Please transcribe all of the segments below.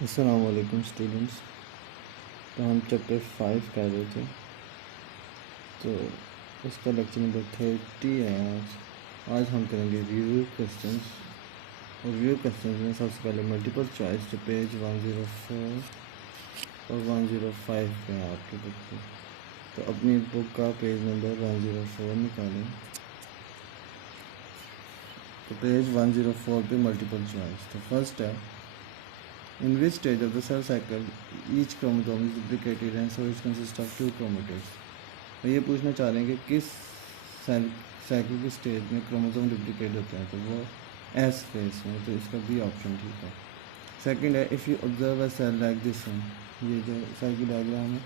अस्सलाम वालेकुम स्टूडेंट्स। तो हम चैप्टर 5 कर रहे थे, तो उसका लेक्चर नंबर 30 है। आज हम करेंगे रिव्यू क्वेश्चंस। और रिव्यू क्वेश्चंस में सबसे पहले मल्टीपल चॉइस जो पेज 104 और 105 पे है आपकी बुक पे। तो अपनी बुक का पेज नंबर 104 निकालें। तो पेज 104 पे मल्टीपल चॉइस। तो फर्स्ट है, in which stage of the cell cycle each chromosome is duplicated and so it consists of two chromatids। तो ये पूछना चाह रहे हैं कि किस सेल साइकिल की स्टेज में क्रोमोसोम डुप्लीकेट होते हैं। तो वो एस फेज में, तो इसका बी ऑप्शन ठीक है। सेकंड है, if you observe a cell like this one, ये जो सेल की डायग्राम है,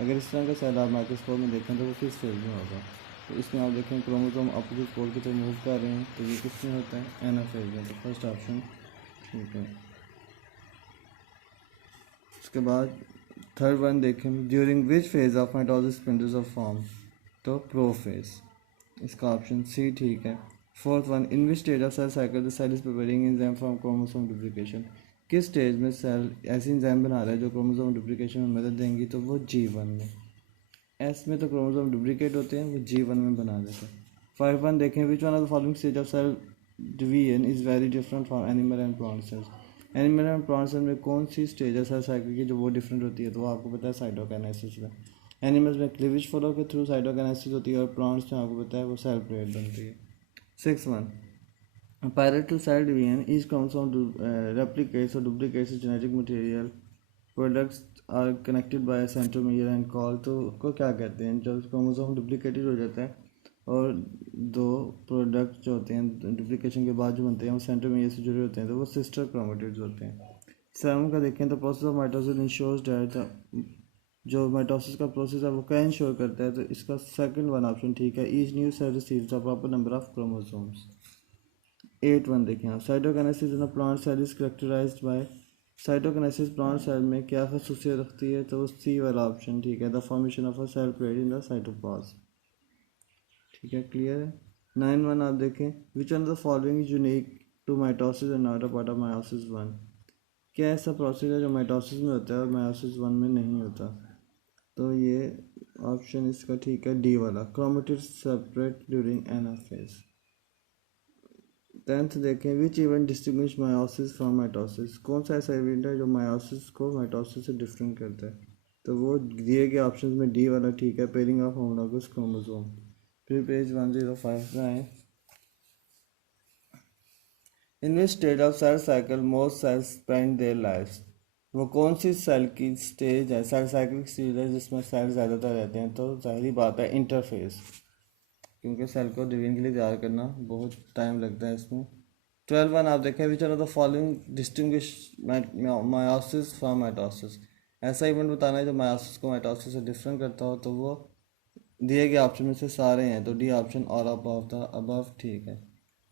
अगर इस तरह का सेल आप माइक्रोस्कोप में देखें तो वो किस फेज में होगा। तो इसमें आप देखें क्रोमोसोम अपोजिट पोल की तरफ मूव कर रहे हैं, तो ये किस में होता है, एन फेज में। तो फर्स्ट ऑप्शन ठीक है। उसके बाद थर्ड वन देखें, during which phase of mitosis spindles of form, तो प्रो फेज, इसका ऑप्शन सी ठीक है। Fourth one, in which stage of cell cycle the cell is preparing enzyme from chromosome duplication, किस स्टेज में cell ऐसी enzyme बना रहा है जो क्रोमोसोम डुप्लीकेशन में मदद देंगी। तो वो G1 में। एस में तो क्रोमोसोम डुप्लीकेट होते हैं, वो G1 में बना देते हैं। फाइव वन देखें, which one of the following stage of cell division is very different from animal and plant cells. Animal and plant cell में कौन सी स्टेज है सेल साइकिल की जो वो डिफरेंट होती है। तो वो आपको पता है साइटोकाइनेसिस में। एनिमल्स में क्लीवेज फॉलो के थ्रू साइटोकाइनेसिस होती है, और प्लांट्स में आपको पता है वो सेल प्लेट बनती है। Six one, parallel to cell division, each chromosome replicates or duplicates its genetic material. Products are connected by a centromere and called, तो को क्या कहते हैं, जब क्रोमोसोम डुप्लीकेटेड हो जाता है और दो प्रोडक्ट जो होते हैं डुप्लीकेशन के बाद जो बनते हैं वो सेंट्रोमियर से जुड़े होते हैं, तो वो सिस्टर क्रोमेटिड्स होते हैं। सेवन का देखें तो process of mitosis ensures that, जो माइटोसिस का प्रोसेस है वो क्या इंश्योर करता है। तो इसका सेकंड वन ऑप्शन ठीक है, each new cell receives the proper number of chromosomes. Eight one देखें आप, cytokinesis in a plant cell is characterised by, cytokinesis plant cell में क्या खसूसियत रखती है। तो सी वाला ऑप्शन ठीक है, the formation of a cell plate in the cytoplasm. ठीक है, क्लियर है। नाइन वन आप देखें, which one of the following is unique to mitosis and not a part of meiosis one, क्या ऐसा प्रोसेस है जो माइटोसिस में होता है और मायोसिस वन में नहीं होता। तो ये ऑप्शन इसका ठीक है, डी वाला, chromatids separate during anaphase. Tenth देखें, which event distinguish meiosis from mitosis, कौन सा ऐसा इवेंट है जो मायोसिस को माइटोसिस से डिफरेंट करता है। तो वो दिए गए ऑप्शन में डी वाला ठीक है, पेयरिंग ऑफ होमोलॉगस क्रोमोसोम। फिर पेज 105 में आए, in which stage of cell cycle most cells spend their lifes, वो कौन सी सेल की स्टेज है, सेल साइकिल की स्टेज है जिसमें सेल ज़्यादातर रहते हैं। तो जाहिर बात है इंटरफेस, क्योंकि सेल को डिवीजन के लिए तैयार करना बहुत टाइम लगता है इसमें। 12 वन आप देखें, which are the following distinguish meiosis from mitosis, ऐसा इवेंट बताना है जो मायोसिस को माइटोसिस से डिफरेंट करता हो। तो वो दिए गए ऑप्शन में से सारे हैं, तो डी ऑप्शन और अबव द अबव ठीक है।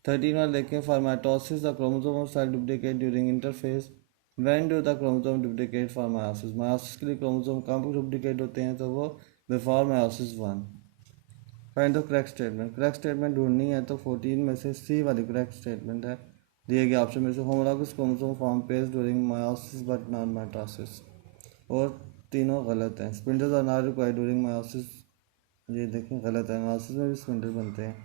13 वन देखें, for mitosis the chromosome of cell duplicate during interphase, when do the chromosome duplicate for meiosis, meiosis के लिए क्रोमोसोम कहाँ डुप्लीकेट होते हैं। तो वो before meiosis one. Find the correct statement, correct statement ढूंढनी है तो 14 में से सी वाली करेक्ट स्टेटमेंट है। दिए गए ऑप्शन में से homologous chromosome form pairs during meiosis but not mitosis, और तीनों गलत हैं। Spindles are not required during meiosis, ये देखें गलत है, मायोसिस में भी स्पिंडल बनते हैं।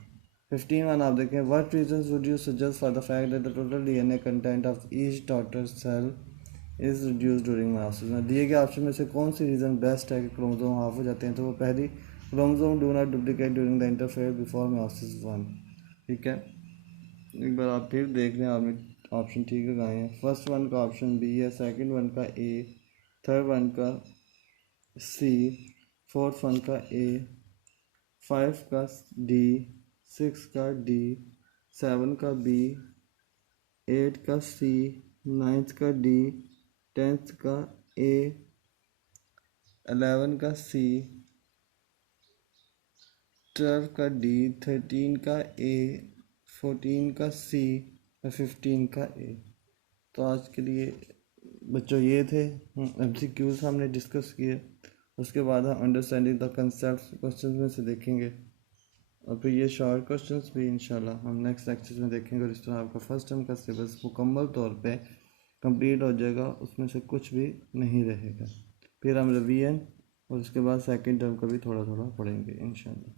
15 वन आप देखें, what reasons would you suggest for the fact that the total DNA content of each daughter cell is reduce during meiosis में, दिए गए ऑप्शन में से कौन सी रीज़न बेस्ट है कि क्रोमोसोम हाफ हो जाते हैं। तो वो पहली, chromosome do not duplicate during the interphase before meiosis one. ठीक है, एक बार आप फिर देख लें आपने ऑप्शन ठीक लगाए हैं। फर्स्ट वन का ऑप्शन बी है, सेकंड वन का ए, थर्ड वन का सी, फोर्थ वन का ए, फाइव का डी, सिक्स का डी, सेवन का बी, एट का सी, नाइन्थ का डी, टेंथ का ए, 11 का सी, 12 का डी, 13 का ए, 14 का सी और 15 का ए। तो आज के लिए बच्चों ये थे MCQs हमने डिस्कस किए। उसके बाद हम अंडरस्टैंडिंग द कंसेप्ट क्वेश्चन में से देखेंगे, और फिर ये शॉर्ट क्वेश्चंस भी इंशाल्लाह हम नेक्स्ट लेक्चर में देखेंगे। और इस तरह आपका फर्स्ट टर्म का सिलेबस मुकम्मल तौर पे कंप्लीट हो जाएगा, उसमें से कुछ भी नहीं रहेगा। फिर हम रिवीजन और उसके बाद सेकंड टर्म का भी थोड़ा थोड़ा पढ़ेंगे इंशाल्लाह।